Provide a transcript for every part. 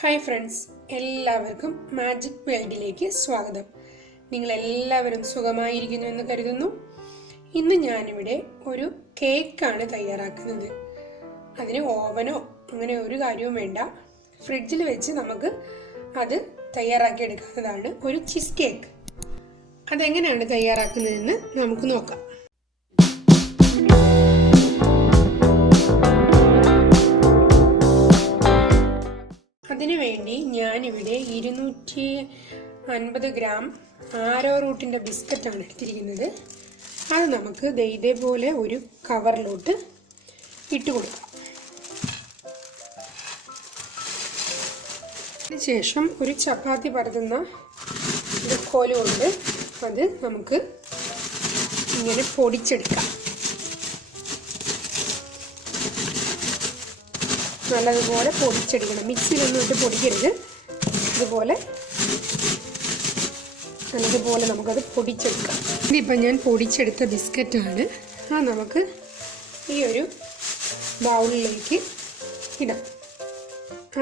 Hi friends, എല്ലാവർക്കും magic വേൾഡിലേക്ക് സ്വാഗതം. നിങ്ങളെല്ലാവരും സുഖമായിരിക്കുന്നു എന്ന് കരുതുന്നു. ഇന്ന് ഞാനിവിടെ ഒരു കേക്കാണ് തയ്യാറാക്കുന്നത്. അതിന് ഓവനോ അങ്ങനെ ഒരു കാര്യവും വേണ്ട. ഫ്രിഡ്ജിൽ വെച്ച് നമുക്ക് അത് തയ്യാറാക്കി എടുക്കാവുന്നതാണ് ഒരു ചീസ് കേക്ക്. അതെങ്ങനെയാണ് തയ്യാറാക്കുന്നതെന്ന് നമുക്ക് നോക്കാം. അതിനുവേണ്ടി ഞാനിവിടെ 250 ഗ്രാം ആരോ റൂട്ടിൻ്റെ ബിസ്ക്കറ്റാണ് എടുത്തിരിക്കുന്നത്. അത് നമുക്ക് ഇതേപോലെ ഒരു കവറിലോട്ട് ഇട്ട് കൊടുക്കാം. അതിനുശേഷം ഒരു ചപ്പാത്തി പരത്തുന്ന കോലുകൊണ്ട് അത് നമുക്ക് ഇങ്ങനെ പൊടിച്ചെടുക്കാം. നല്ലതുപോലെ പൊടിച്ചെടുക്കണം. മിക്സിയിലൊന്നും ഇട്ട് പൊടിക്കരുത്. ഇതുപോലെ നല്ലതുപോലെ നമുക്കത് പൊടിച്ചെടുക്കാം. ഇതിപ്പോൾ ഞാൻ പൊടിച്ചെടുത്ത ബിസ്ക്കറ്റാണ്. നമുക്ക് ഈ ഒരു ബൗളിലേക്ക് ഇടാം.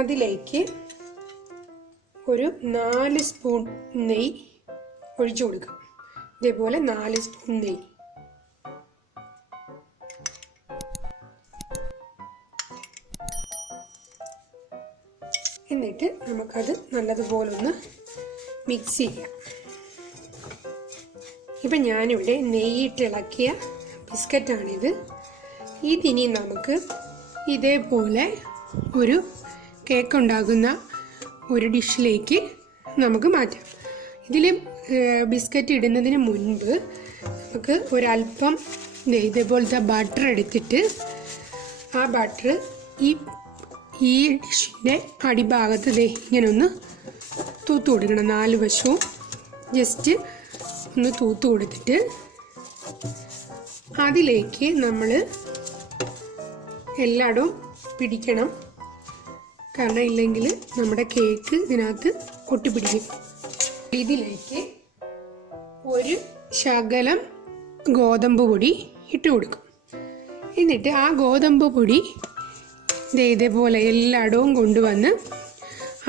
അതിലേക്ക് ഒരു 4 സ്പൂൺ നെയ്യ് ഒഴിച്ചു കൊടുക്കാം. ഇതേപോലെ 4 സ്പൂൺ നെയ്യ്. എന്നിട്ട് നമുക്കത് നല്ലതുപോലെ ഒന്ന് മിക്സ് ചെയ്യാം. ഇപ്പം ഞാനിവിടെ നെയ്യിട്ട് ഇളക്കിയ ബിസ്ക്കറ്റാണിത്. ഇതിനി നമുക്ക് ഇതേപോലെ ഒരു കേക്ക് ഉണ്ടാക്കുന്ന ഒരു ഡിഷിലേക്ക് നമുക്ക് മാറ്റാം. ഇതിൽ ബിസ്ക്കറ്റ് ഇടുന്നതിന് മുൻപ് നമുക്ക് ഒരല്പം ഇതേപോലത്തെ ബട്ടർ എടുത്തിട്ട് ആ ബട്ടർ ഈ ഡിഷിൻ്റെ അടിഭാഗത്ത് ഇങ്ങനെ ഒന്ന് തൂത്ത് കൊടുക്കണം. 4 വശവും ജസ്റ്റ് ഒന്ന് തൂത്ത് കൊടുത്തിട്ട് അതിലേക്ക് നമ്മൾ എല്ലായിടവും പിടിക്കണം. കാരണം ഇല്ലെങ്കിൽ നമ്മുടെ കേക്ക് ഇതിനകത്ത് ഒട്ടിപ്പിടിക്കും. ഇതിലേക്ക് ഒരു ശകലം ഗോതമ്പ് പൊടി ഇട്ട് കൊടുക്കും. എന്നിട്ട് ആ ഗോതമ്പ് പൊടി ഇതേപോലെ എല്ലായിടവും കൊണ്ടുവന്ന്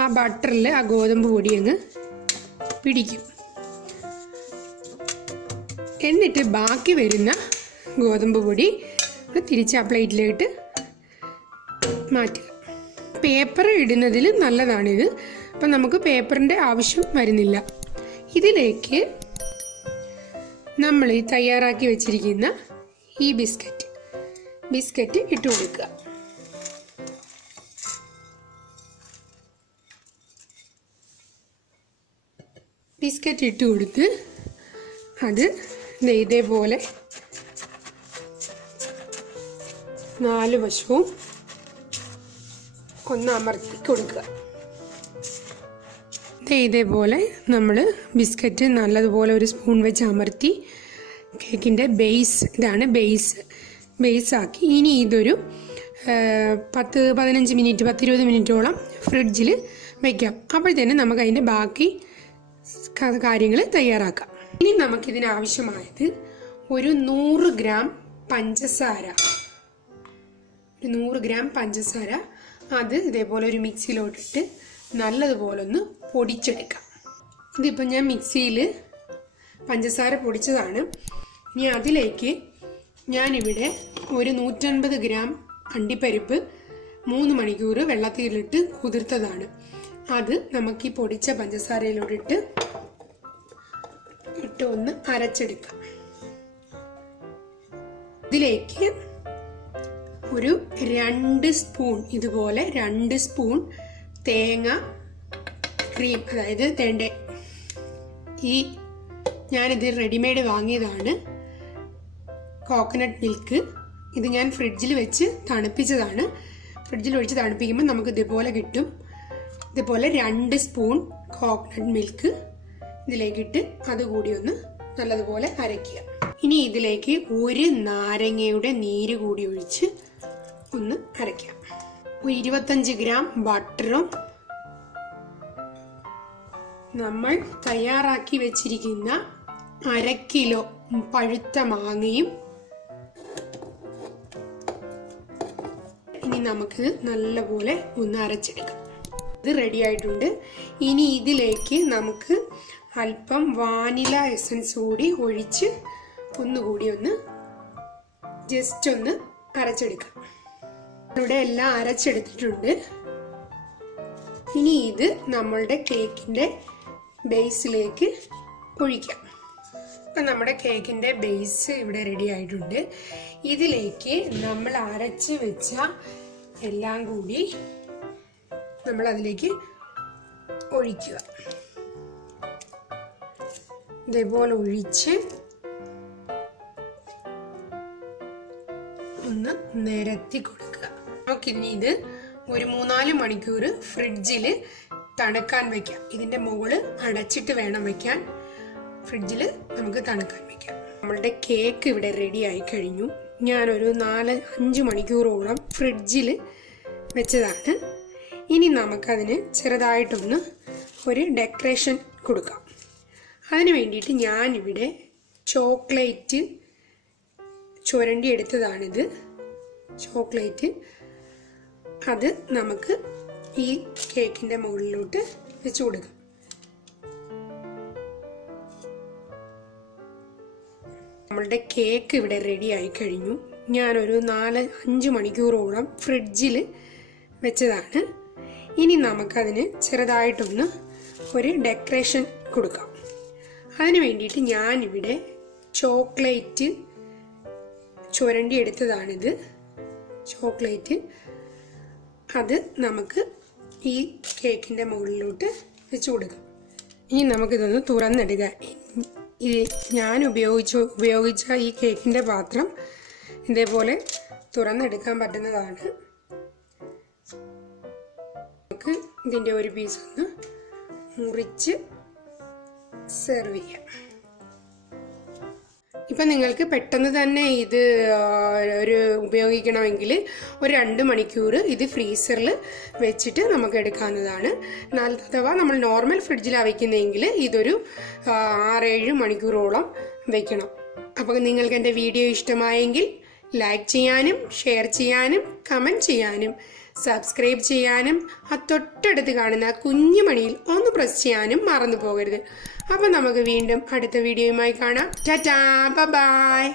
ആ ബട്ടറിൽ ആ ഗോതമ്പ് പൊടി അങ്ങ് പിടിക്കും. എന്നിട്ട് ബാക്കി വരുന്ന ഗോതമ്പ് പൊടി തിരിച്ച് ആ പ്ലേറ്റിലേക്ക് മാറ്റുക. പേപ്പർ ഇടുന്നതിൽ നല്ലതാണിത്. അപ്പം നമുക്ക് പേപ്പറിൻ്റെ ആവശ്യം വരുന്നില്ല. ഇതിലേക്ക് നമ്മൾ ഈ തയ്യാറാക്കി വെച്ചിരിക്കുന്ന ഈ ബിസ്ക്കറ്റ് ഇട്ട് കൊടുക്കുക. ബിസ്ക്കറ്റ് ഇട്ട് കൊടുത്ത് അത് ഇതേപോലെ 4 വശവും ഒന്ന് അമർത്തി കൊടുക്കുക. ഇതേപോലെ നമ്മൾ ബിസ്ക്കറ്റ് നല്ലതുപോലെ ഒരു സ്പൂൺ വെച്ച് അമർത്തി കേക്കിൻ്റെ ഇതാണ് ബേസ് ആക്കി. ഇനി ഇതൊരു 10-15 മിനിറ്റ് 10-20 മിനിറ്റോളം ഫ്രിഡ്ജിൽ വയ്ക്കാം. അപ്പോഴത്തേനും നമുക്ക് അതിൻ്റെ ബാക്കി കാര്യങ്ങൾ തയ്യാറാക്കാം. ഇനി നമുക്കിതിനാവശ്യമായത് ഒരു 100 ഗ്രാം പഞ്ചസാര അത് ഇതേപോലെ ഒരു മിക്സിയിലോട്ടിട്ട് നല്ലതുപോലെ ഒന്ന് പൊടിച്ചെടുക്കാം. ഇതിപ്പോൾ ഞാൻ മിക്സിയിൽ പഞ്ചസാര പൊടിച്ചതാണ്. ഇനി അതിലേക്ക് ഞാനിവിടെ ഒരു 150 ഗ്രാം അണ്ടിപ്പരിപ്പ് 3 മണിക്കൂർ വെള്ളത്തിലിട്ട് കുതിർത്തതാണ്. അത് നമുക്ക് ഈ പൊടിച്ച പഞ്ചസാരയിലോട്ടിട്ട് ഒന്ന് അരച്ചെടുക്കാം. ഇതിലേക്ക് ഒരു 2 സ്പൂൺ ഇതുപോലെ 2 സ്പൂൺ തേങ്ങ ക്രീം, അതായത് ഞാനിത് റെഡിമെയ്ഡ് വാങ്ങിയതാണ്. Coconut milk. ഇത് ഞാൻ ഫ്രിഡ്ജിൽ വെച്ച് തണുപ്പിച്ചതാണ്. ഫ്രിഡ്ജിൽ ഒഴിച്ച് തണുപ്പിക്കുമ്പോൾ നമുക്ക് ഇതേപോലെ കിട്ടും. ഇതുപോലെ 2 സ്പൂൺ കോക്കനട്ട് മിൽക്ക് ഇതിലേക്കിട്ട് അതുകൂടി ഒന്ന് നല്ലതുപോലെ അരയ്ക്കുക. ഇനി ഇതിലേക്ക് ഒരു നാരങ്ങയുടെ നീര് കൂടി ഒഴിച്ച് ഒന്ന് അരയ്ക്കാം. 25 ഗ്രാം ബട്ടറും നമ്മൾ തയ്യാറാക്കി വെച്ചിരിക്കുന്ന 1/2 കിലോ പഴുത്ത മാങ്ങയും ഇനി നമുക്ക് നല്ലപോലെ ഒന്ന് അരച്ചെടുക്കാം. ഇത് റെഡി ആയിട്ടുണ്ട്. ഇനി ഇതിലേക്ക് നമുക്ക് അല്പം വാനില എസൻസ് കൂടി ഒഴിച്ച് ഒന്നുകൂടി ഒന്ന് ജസ്റ്റ് ഒന്ന് അരച്ചെടുക്കാം. ഇവിടെ എല്ലാം അരച്ചെടുത്തിട്ടുണ്ട്. ഇനി ഇത് നമ്മളുടെ കേക്കിൻ്റെ ബേസിലേക്ക് ഒഴിക്കാം. ഇപ്പം നമ്മുടെ കേക്കിൻ്റെ ബേസ് ഇവിടെ റെഡി ആയിട്ടുണ്ട്. ഇതിലേക്ക് നമ്മൾ അരച്ച് വെച്ച എല്ലാം കൂടി നമ്മൾ അതിലേക്ക് ഒഴിക്കുക. ഇതേപോലെ ഒഴിച്ച് ഒന്ന് നിരത്തി കൊടുക്കുക. നമുക്കിനി ഇത് ഒരു 3-4 മണിക്കൂർ ഫ്രിഡ്ജിൽ തണുക്കാൻ വെക്കാം. ഇതിൻ്റെ മുകളിൽ അടച്ചിട്ട് വേണം വെക്കാൻ. ഫ്രിഡ്ജിൽ നമുക്ക് തണുക്കാൻ വെക്കാം. നമ്മളുടെ കേക്ക് ഇവിടെ റെഡി ആയി കഴിഞ്ഞു. ഞാനൊരു 4-5 മണിക്കൂറോളം ഫ്രിഡ്ജിൽ വെച്ചതാണ്. ഇനി നമുക്കതിന് ചെറുതായിട്ടൊന്ന് ഒരു ഡെക്കറേഷൻ കൊടുക്കാം. അതിന് വേണ്ടിയിട്ട് ഞാനിവിടെ ചോക്ലേറ്റ് ചുരണ്ടി എടുത്തതാണിത്. ചോക്ലേറ്റ് അത് നമുക്ക് ഈ കേക്കിൻ്റെ മുകളിലോട്ട് വെച്ച് കൊടുക്കാം. നമ്മളുടെ കേക്ക് ഇവിടെ റെഡി ആയി കഴിഞ്ഞു. ഞാനൊരു 4-5 മണിക്കൂറോളം ഫ്രിഡ്ജിൽ വെച്ചതാണ്. ഇനി നമുക്കതിന് ചെറുതായിട്ടൊന്ന് ഒരു ഡെക്കറേഷൻ കൊടുക്കാം. അതിന് വേണ്ടിയിട്ട് ഞാനിവിടെ ചോക്ലേറ്റ് ചുരണ്ടി എടുത്തതാണിത്. ചോക്ലേറ്റ് അത് നമുക്ക് ഈ കേക്കിൻ്റെ മുകളിലോട്ട് വെച്ച് കൊടുക്കാം. ഇനി നമുക്കിതൊന്ന് തുറന്നെടുക്കാം. ഞാൻ ഉപയോഗിച്ച ഈ കേക്കിൻ്റെ പാത്രം ഇതേപോലെ തുറന്നെടുക്കാൻ പറ്റുന്നതാണ്. നമുക്ക് ഇതിൻ്റെ ഒരു പീസ് ഒന്ന് മുറിച്ച് സെർവ് ചെയ്യാം. ഇപ്പം നിങ്ങൾക്ക് പെട്ടെന്ന് തന്നെ ഇത് ഉപയോഗിക്കണമെങ്കിൽ ഒരു 2 മണിക്കൂർ ഇത് ഫ്രീസറിൽ വെച്ചിട്ട് നമുക്ക് എടുക്കാവുന്നതാണ്. അഥവാ നമ്മൾ നോർമൽ ഫ്രിഡ്ജിലാണ് വയ്ക്കുന്നതെങ്കിൽ ഇതൊരു 6-7 മണിക്കൂറോളം വയ്ക്കണം. അപ്പോൾ നിങ്ങൾക്ക് എൻ്റെ വീഡിയോ ഇഷ്ടമായെങ്കിൽ ലൈക്ക് ചെയ്യാനും ഷെയർ ചെയ്യാനും കമൻറ്റ് ചെയ്യാനും സബ്സ്ക്രൈബ് ചെയ്യാനും ആ തൊട്ടടുത്ത് കാണുന്ന കുഞ്ഞു മണിയിൽ ഒന്ന് പ്രസ് ചെയ്യാനും മറന്നു പോകരുത്. അപ്പം നമുക്ക് വീണ്ടും അടുത്ത വീഡിയോയുമായി കാണാം. ടാറ്റാ, ബൈ.